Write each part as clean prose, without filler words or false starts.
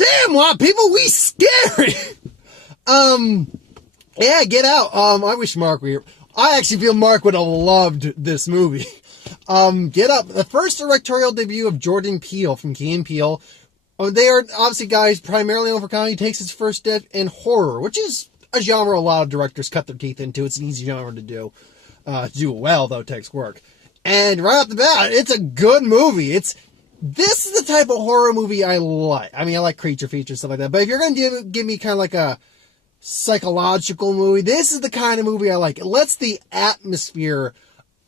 damn, white people, we scary. Yeah, Get Out. I wish Mark were here. I actually feel Mark would have loved this movie. Get Out, the first directorial debut of Jordan Peele from Key and Peele. They are obviously guys primarily known for comedy. Takes his first step in horror, which is a genre a lot of directors cut their teeth into. It's an easy genre to do. To do well, though, it takes work. And right off the bat, it's a good movie. This is the type of horror movie I like. I mean, I like creature features, stuff like that. But if you're going to give me kind of like a psychological movie, this is the kind of movie I like. It lets the atmosphere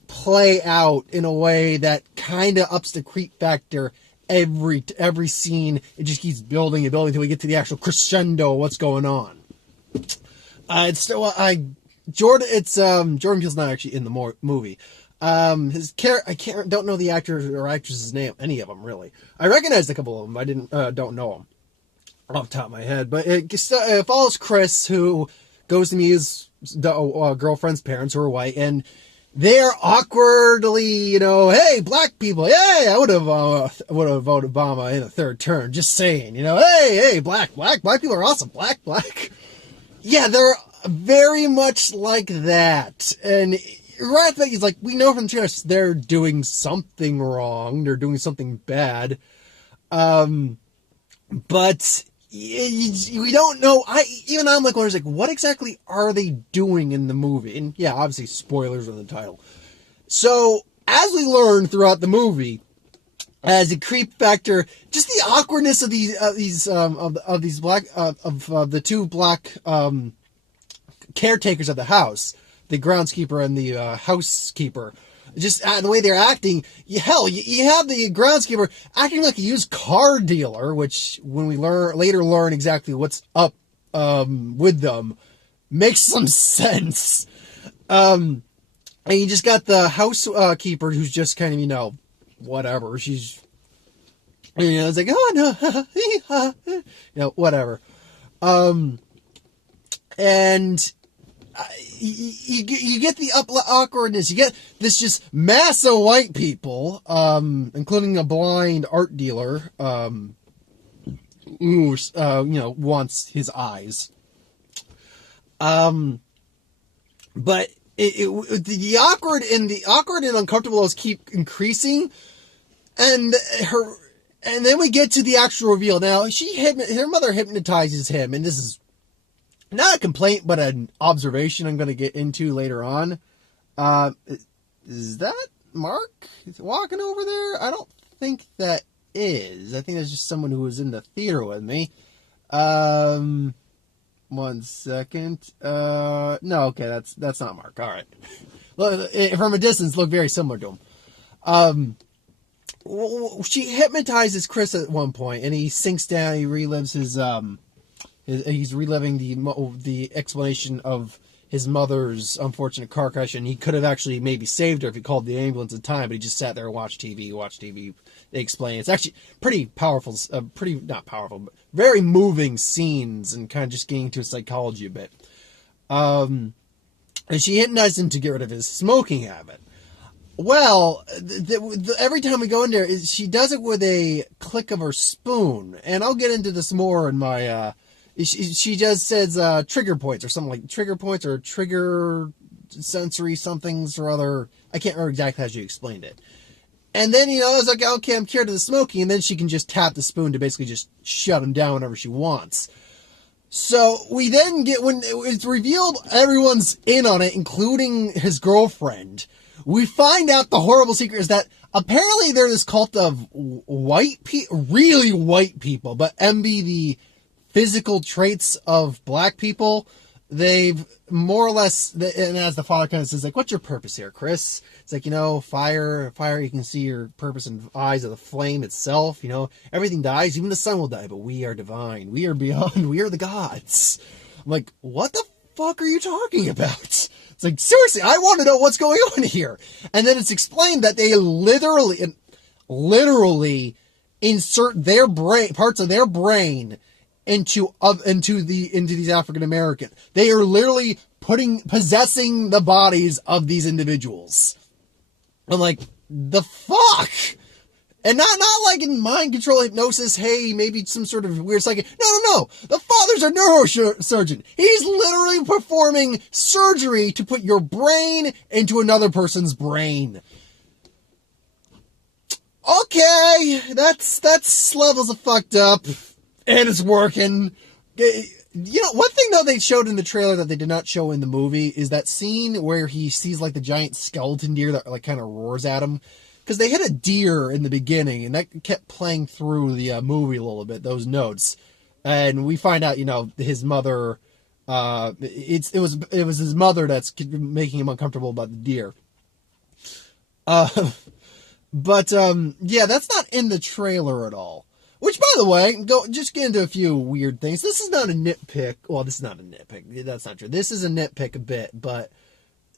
play out in a way that kind of ups the creep factor every scene. It just keeps building and building until we get to the actual crescendo of what's going on. Jordan Peele's not actually in the movie. His character, don't know the actor or actress's name, any of them really. I recognized a couple of them. I don't know them off the top of my head, but it follows Chris, who goes to meet his girlfriend's parents, who are white, and they're awkwardly, hey, black people, hey, I would have voted Obama in the third term, just saying, hey, black people are awesome, black. Yeah, they're very much like that, and right after that, he's like, we know from the trailers they're doing something wrong, they're doing something bad, but we don't know. I'm like, what exactly are they doing in the movie? And yeah, obviously spoilers are in the title. So as we learn throughout the movie, as a creep factor, just the awkwardness of the two black caretakers of the house, the groundskeeper and the housekeeper. Just the way they're acting, you have the groundskeeper acting like a used car dealer, which when we later learn exactly what's up with them, makes some sense. And you just got the housekeeper who's just kind of, whatever. She's, it's like, oh no, whatever. And you get the awkwardness. You get this just mass of white people, including a blind art dealer, who, wants his eyes. But the awkward and uncomfortableness keep increasing, and then we get to the actual reveal. Now, her mother hypnotizes him, and this is not a complaint, but an observation I'm going to get into later on. Is that Mark walking over there? I don't think that is. I think that's just someone who was in the theater with me. 1 second. No, okay, that's not Mark. All right. From a distance, look very similar to him. She hypnotizes Chris at one point, and he sinks down. He relives he's reliving the explanation of his mother's unfortunate car crash, and he could have actually maybe saved her if he called the ambulance in time, but he just sat there and watched TV. They explain. It's actually pretty powerful, not powerful, but very moving scenes, and kind of just getting into psychology a bit. And she hypnotized him to get rid of his smoking habit. Well, every time we go in there, she does it with a click of her spoon, and I'll get into this more in my, she just says trigger points or something like trigger points or trigger sensory somethings or other. I can't remember exactly how she explained it. And then, I was like, okay, I'm cured of the smoking. And then she can just tap the spoon to basically just shut him down whenever she wants. So we then get, when it's revealed everyone's in on it, including his girlfriend, we find out the horrible secret is that apparently they're this cult of really white people, but envy the physical traits of black people. They've more or less, and as the father kind of says, like, what's your purpose here, Chris? It's like, fire, you can see your purpose in the eyes of the flame itself, everything dies, even the sun will die, but we are divine, we are beyond, we are the gods. I'm like, what the fuck are you talking about? It's like, seriously, I want to know what's going on here. And then it's explained that they literally insert their brain, parts of their brain into these African Americans. They are literally possessing the bodies of these individuals. I'm like, the fuck? And not like in mind control hypnosis, hey, maybe some sort of weird psychic. No. The father's a neurosurgeon. He's literally performing surgery to put your brain into another person's brain. Okay, that's levels of fucked up. And it's working. You know, one thing though they showed in the trailer that they did not show in the movie is that scene where he sees like the giant skeleton deer that like kind of roars at him. Because they hit a deer in the beginning, and that kept playing through the movie a little bit, those notes. And we find out, you know, his mother, it was his mother that's making him uncomfortable about the deer. But yeah, that's not in the trailer at all. Which, by the way, just get into a few weird things. This is not a nitpick. Well, this is not a nitpick. That's not true. This is a nitpick a bit, but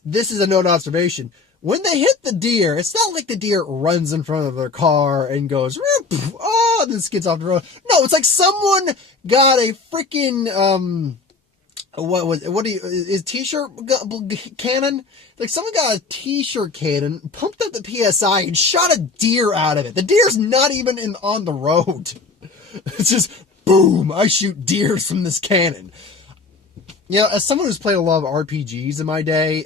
this is a note observation. When they hit the deer, it's not like the deer runs in front of their car and goes, oh, and then skids off the road. No, it's like someone got a freaking, is t-shirt cannon? Like someone got a t-shirt cannon, pumped up the PSI and shot a deer out of it. The deer's not even on the road. It's just, boom, I shoot deers from this cannon. You know, as someone who's played a lot of RPGs in my day,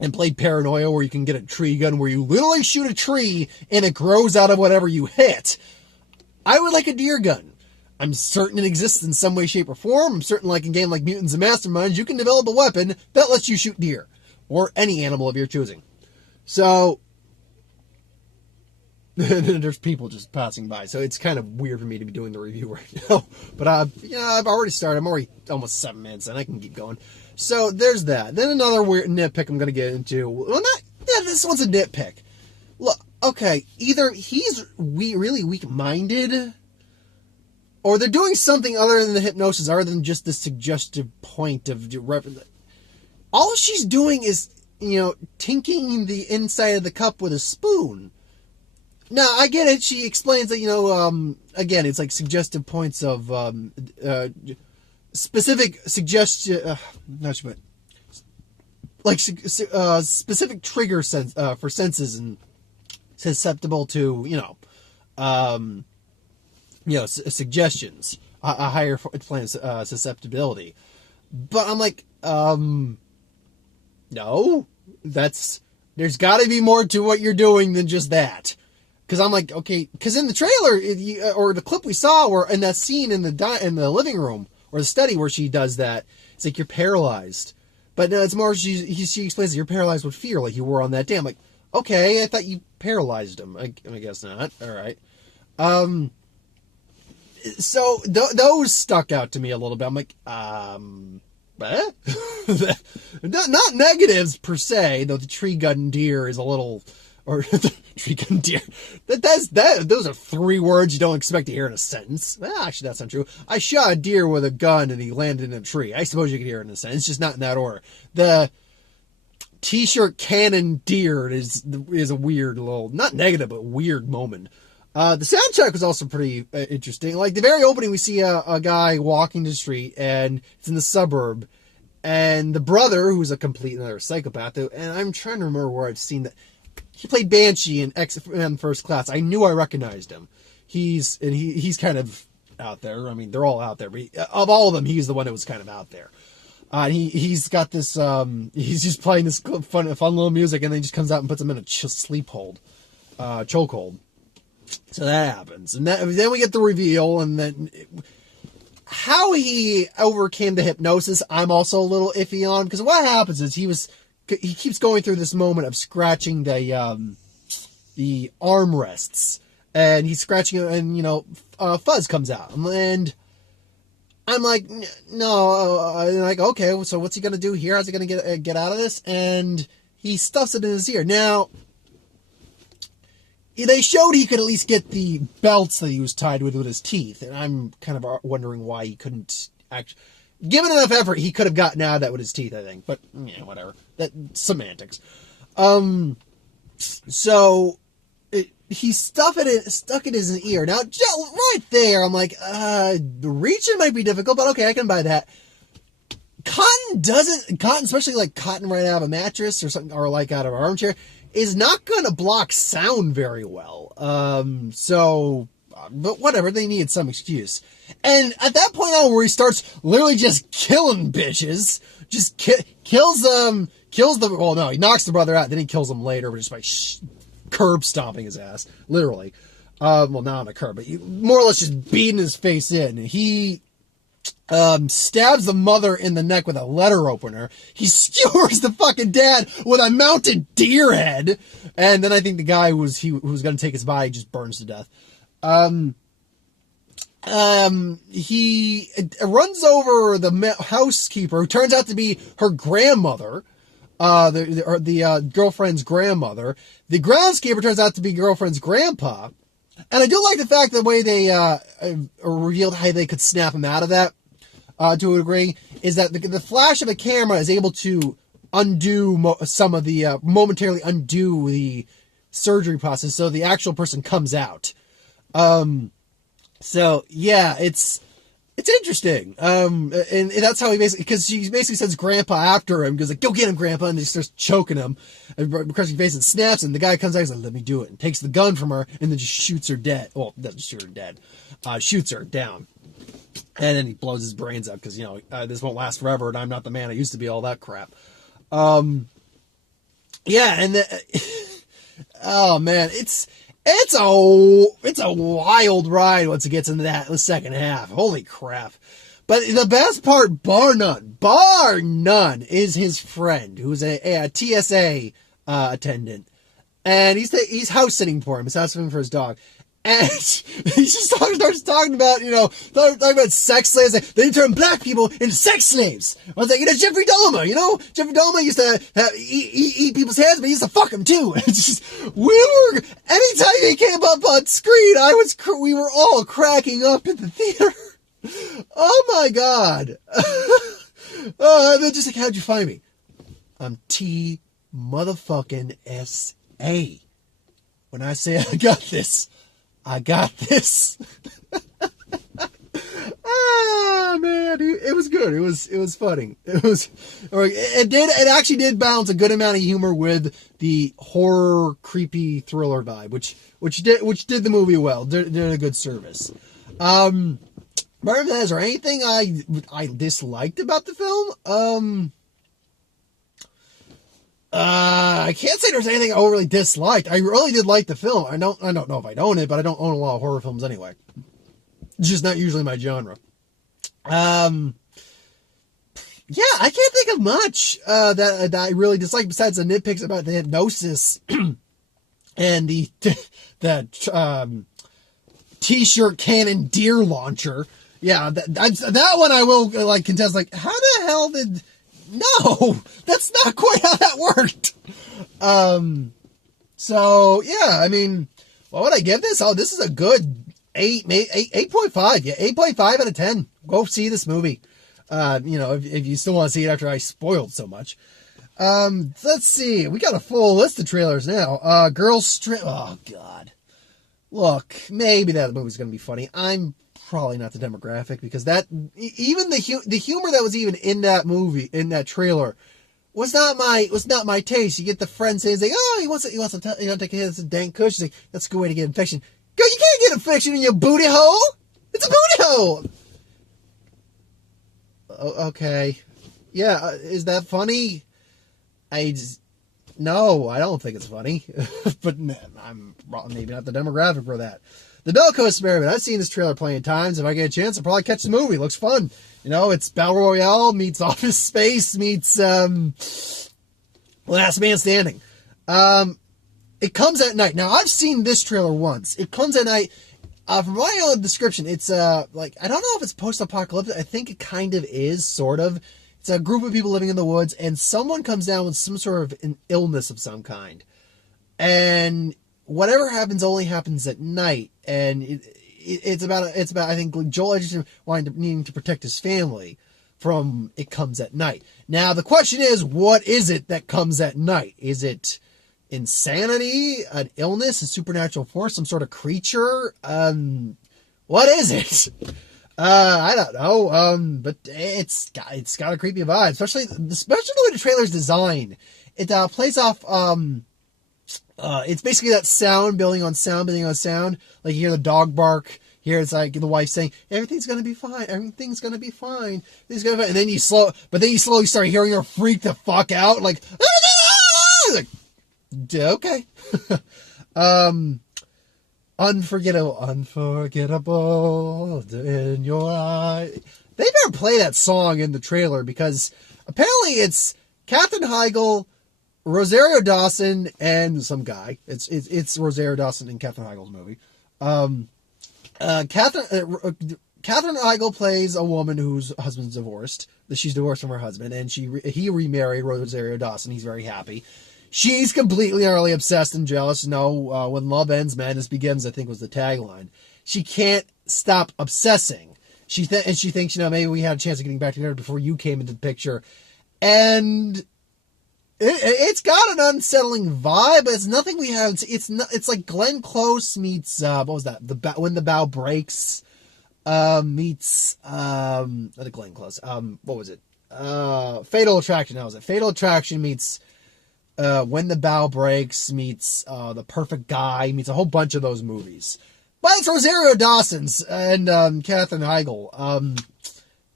and played Paranoia where you can get a tree gun where you literally shoot a tree and it grows out of whatever you hit. I would like a deer gun. I'm certain it exists in some way, shape, or form. I'm certain like in a game like Mutants and Masterminds, you can develop a weapon that lets you shoot deer. Or any animal of your choosing. So, there's people just passing by. So it's kind of weird for me to be doing the review right now. But yeah, I've already started. I'm already almost 7 minutes in. I can keep going. So there's that. Then another weird nitpick I'm going to get into. Well, this one's a nitpick. Look, okay, either he's really weak-minded, or they're doing something other than the hypnosis, other than just the suggestive point of... All she's doing is, you know, tinking the inside of the cup with a spoon. Now, I get it. She explains that, you know, again, it's like suggestive points of... specific suggestion, specific trigger sense for senses and susceptible to suggestions, a higher plane of susceptibility. But I'm like, no, there's got to be more to what you're doing than just that. Because I'm like, okay, because in the trailer or the clip we saw, or in that scene in the living room. Or the study where she does that, it's like you're paralyzed. But no, it's more she explains that you're paralyzed with fear, like you were on that day. I'm like, okay, I thought you paralyzed him. I guess not. All right. So those stuck out to me a little bit. I'm like, not negatives per se, though the tree gun deer is a little. Or tree gun deer. Those are 3 words you don't expect to hear in a sentence. Well, actually, that's not true. I shot a deer with a gun and he landed in a tree. I suppose you could hear it in a sentence, just not in that order. The t-shirt cannon deer is a weird little, not negative, but weird moment. The soundtrack was also pretty interesting. Like the very opening, we see a guy walking the street and it's in the suburb. And the brother, who's a complete another psychopath, and I'm trying to remember where I've seen that. He played Banshee in X-Men First Class. I knew I recognized him. He's kind of out there. I mean, they're all out there, but of all of them, he's the one that was kind of out there. He's got this. He's just playing this fun little music, and then he just comes out and puts him in a chokehold. So that happens, and then we get the reveal, and then how he overcame the hypnosis, I'm also a little iffy on, because what happens is he keeps going through this moment of scratching the armrests, and he's scratching it, and fuzz comes out, and I'm like, no, I'm like, okay, so what's he gonna do here? How's he gonna get out of this? And he stuffs it in his ear. Now, they showed he could at least get the belts that he was tied with his teeth, and I'm kind of wondering why he couldn't actually. Given enough effort, he could have gotten out of that with his teeth, I think. But, yeah, whatever. Semantics. So, he stuck it in his ear. Now, right there, I'm like, reaching might be difficult, but okay, I can buy that. Cotton, especially like cotton right out of a mattress or something, or like out of an armchair, is not going to block sound very well. But whatever, they needed some excuse. And at that point on where he starts literally just killing bitches, just kills them, well, no, he knocks the brother out, then he kills him later, just by curb stomping his ass, literally. Well, not on a curb, but more or less just beating his face in. He stabs the mother in the neck with a letter opener. He skewers the fucking dad with a mounted deer head. And then I think the guy who was going to take his body just burns to death. He runs over the housekeeper, who turns out to be her grandmother, the girlfriend's grandmother. The groundskeeper turns out to be girlfriend's grandpa. And I do like the fact the way they revealed how they could snap him out of that, to a degree, is that the flash of a camera is able to undo momentarily undo the surgery process, so the actual person comes out. So yeah, it's interesting. And that's how he because she basically sends Grandpa after him, goes like, "Go get him, Grandpa," and he starts choking him. And because he basically snaps him, the guy comes out, he's like, "Let me do it," and takes the gun from her, and then just shoots her dead. Well, doesn't shoot her dead. Shoots her down. And then he blows his brains out because, this won't last forever, and I'm not the man I used to be, all that crap. Yeah, and oh man, it's a wild ride once it gets into the second half. Holy crap. But the best part, bar none, is his friend, who's a TSA attendant. And he's house sitting for him. He's house sitting for his dog. And he just starts talking about, talking about sex slaves. They turn black people into sex slaves. I was like, Jeffrey Dahmer, Jeffrey Dahmer used to eat people's heads, but he used to fuck them too. It's just, anytime he came up on screen, we were all cracking up in the theater. Oh my God. And then just like, how'd you find me? I'm T motherfucking S.A. When I say I got this, I got this. Ah, man, it was good. It was funny. It actually did balance a good amount of humor with the horror, creepy thriller vibe, which did the movie well. Did a good service. Is there anything I disliked about the film? I can't say there's anything I overly disliked. I really did like the film. I don't know if I'd own it, but I don't own a lot of horror films anyway. It's just not usually my genre. Yeah, I can't think of much that I really dislike besides the nitpicks about the hypnosis and the t-shirt cannon deer launcher. Yeah, that one I will contest. Like, how the hell did? No, that's not quite how that worked. So yeah, I mean, what would I give this? Oh, this is a good 8.5. Yeah, 8.5 out of 10. Go see this movie. If you still want to see it after I spoiled so much. Let's see. We got a full list of trailers now. Girls Strip. Oh God. Look, maybe that movie's going to be funny. I'm probably not the demographic, because that even the humor that was even in that movie, in that trailer, was not my taste. You get the friend saying, like, "Oh, he wants to take a hit of this dank kush." She's like, "That's a good way to get infection." Go, you can't get infection in your booty hole. It's a booty hole. Okay, yeah, is that funny? No, I don't think it's funny. But I'm maybe not the demographic for that. The Belko Experiment. I've seen this trailer plenty of times. If I get a chance, I'll probably catch the movie. It looks fun. It's Battle Royale meets Office Space meets Last Man Standing. It comes at night. Now, I've seen this trailer once. It comes at night. From my own description, it's I don't know if it's post-apocalyptic. I think it kind of is, sort of. It's a group of people living in the woods, and someone comes down with some sort of an illness of some kind. And whatever happens only happens at night. And it's about I think Joel Edgerton needing to protect his family from it comes at night. Now the question is, what is it that comes at night? Is it insanity, an illness, a supernatural force, some sort of creature? What is it? I don't know. But it's got a creepy vibe, especially the way the trailer's designed. It plays off it's basically that sound building on sound building on sound. Like you hear the dog bark. Here it's like the wife saying, "Everything's gonna be fine. Everything's gonna be fine. Everything's gonna be fine." And then you slowly start hearing her freak the fuck out, like, like okay. Unforgettable in your eye. They better play that song in the trailer because apparently it's Katherine Heigl, Rosario Dawson, and some guy. It's Rosario Dawson in Katherine Heigl's movie. Katherine Heigl plays a woman whose husband's divorced. She's divorced from her husband, and he remarried Rosario Dawson. He's very happy. She's completely utterly obsessed and jealous. When love ends, madness begins, I think was the tagline. She can't stop obsessing. She thinks, maybe we had a chance of getting back together before you came into the picture. And it's got an unsettling vibe, but it's nothing we have. It's like Glenn Close meets, what was that? When the Bow Breaks, meets, not Glenn Close. What was it? Fatal Attraction. That was it. Fatal Attraction meets, When the Bow Breaks meets, The Perfect Guy meets a whole bunch of those movies. But it's Rosario Dawson's and, Katherine Heigl.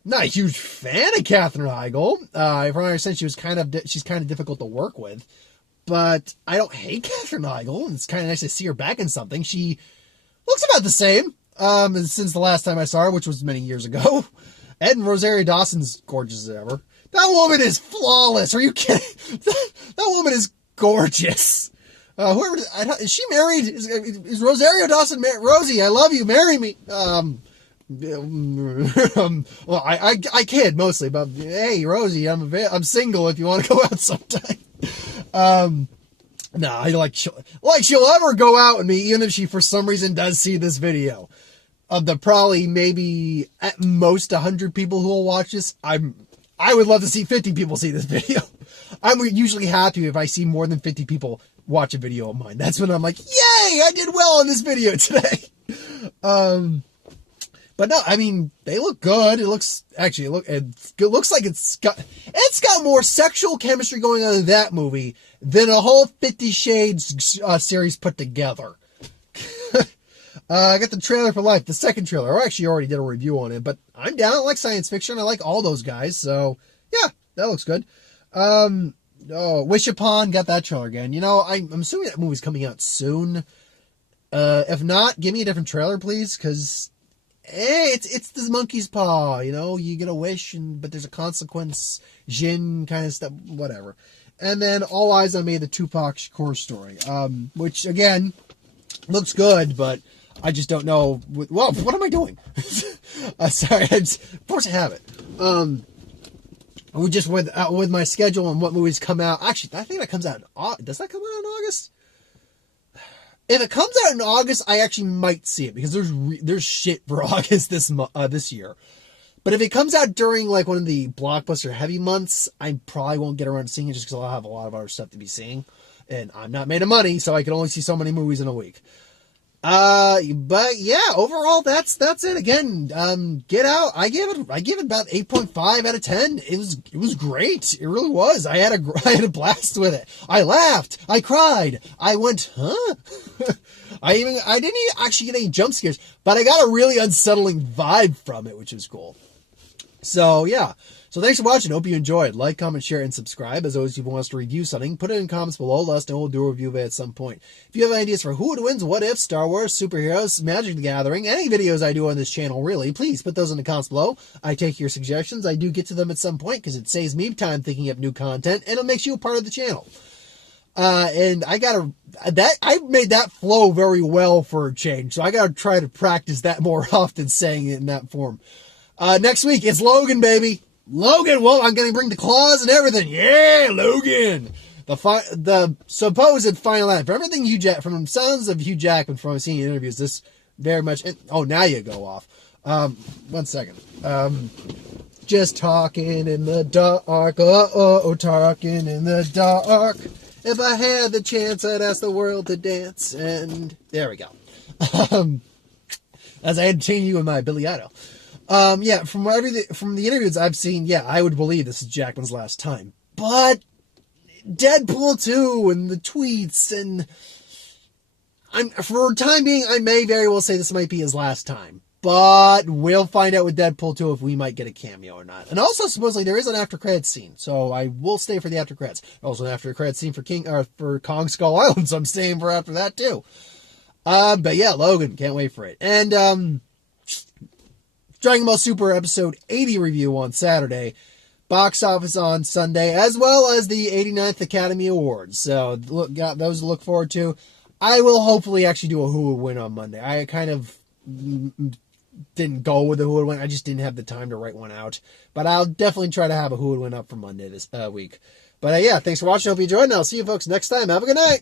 Not a huge fan of Katherine Heigl. From what I understand, she's kind of difficult to work with. But I don't hate Katherine Heigl. It's kind of nice to see her back in something. She looks about the same since the last time I saw her, which was many years ago. And Rosario Dawson's gorgeous as ever. That woman is flawless. Are you kidding? That woman is gorgeous. Is she married? Is Rosario Dawson married? Rosie, I love you. Marry me. Well, I kid mostly, but hey, Rosie, I'm single if you want to go out sometime. She'll ever go out with me, even if she for some reason does see this video. Of the probably maybe at most 100 people who will watch this, I would love to see 50 people see this video. I'm usually happy if I see more than 50 people watch a video of mine. That's when I'm like, yay, I did well on this video today. But no, I mean, they look good. It looks like it's got more sexual chemistry going on in that movie than a whole 50 Shades series put together. I got the trailer for life, the second trailer. I actually already did a review on it, but I'm down. I like science fiction. I like all those guys. So yeah, that looks good. Wish Upon, got that trailer again. I'm assuming that movie's coming out soon. If not, give me a different trailer, please, because it's this monkey's paw. You get a wish, but there's a consequence. Jin kind of stuff, whatever. And then All Eyes on Me, the Tupac Shakur story, which again looks good, but I just don't know. What am I doing? Sorry, of course I have it. We just with my schedule and what movies come out. Actually, I think that comes out. Does that come out in August? If it comes out in August, I actually might see it because there's shit for August this year. But if it comes out during like one of the blockbuster heavy months, I probably won't get around to seeing it just because I'll have a lot of other stuff to be seeing, and I'm not made of money, so I can only see so many movies in a week. But yeah, overall, that's it. Again, Get Out, I give it about 8.5 out of 10. It was great. It really was. I had a blast with it. I laughed. I cried. I went, huh? I didn't actually get any jump scares, but I got a really unsettling vibe from it, which was cool. So yeah. So thanks for watching. Hope you enjoyed. Like, comment, share, and subscribe. As always, if you want us to review something, put it in comments below. Let us know. We'll do a review of it at some point. If you have ideas for who wins, what if, Star Wars, superheroes, Magic the Gathering, any videos I do on this channel, really, please put those in the comments below. I take your suggestions. I do get to them at some point because it saves me time thinking of new content, and it makes you a part of the channel. And I made that flow very well for a change, so I gotta try to practice that more often, saying it in that form. Next week, it's Logan, baby. Logan, well, I'm going to bring the claws and everything. Yeah, Logan. The supposed final act. From everything from sounds of Hugh Jackman from seeing interviews, this very much, now you go off. 1 second. Just talking in the dark. Talking in the dark. If I had the chance, I'd ask the world to dance. And there we go. As I entertain you with my Billy Idol. Yeah, from the interviews I've seen, yeah, I would believe this is Jackman's last time. But Deadpool 2 and the tweets, and for the time being, I may very well say this might be his last time. But we'll find out with Deadpool 2 if we might get a cameo or not. And also, supposedly, there is an after credits scene, so I will stay for the after credits. Also, an after credits scene for Kong Skull Island, so I'm staying for after that too. But yeah, Logan, can't wait for it. And Dragon Ball Super episode 80 review on Saturday. Box office on Sunday, as well as the 89th Academy Awards. So got those to look forward to. I will hopefully actually do a Who Would Win on Monday. I kind of didn't go with the Who Would Win. I just didn't have the time to write one out. But I'll definitely try to have a Who Would Win up for Monday this week. But yeah, thanks for watching. Hope you enjoyed, and I'll see you folks next time. Have a good night.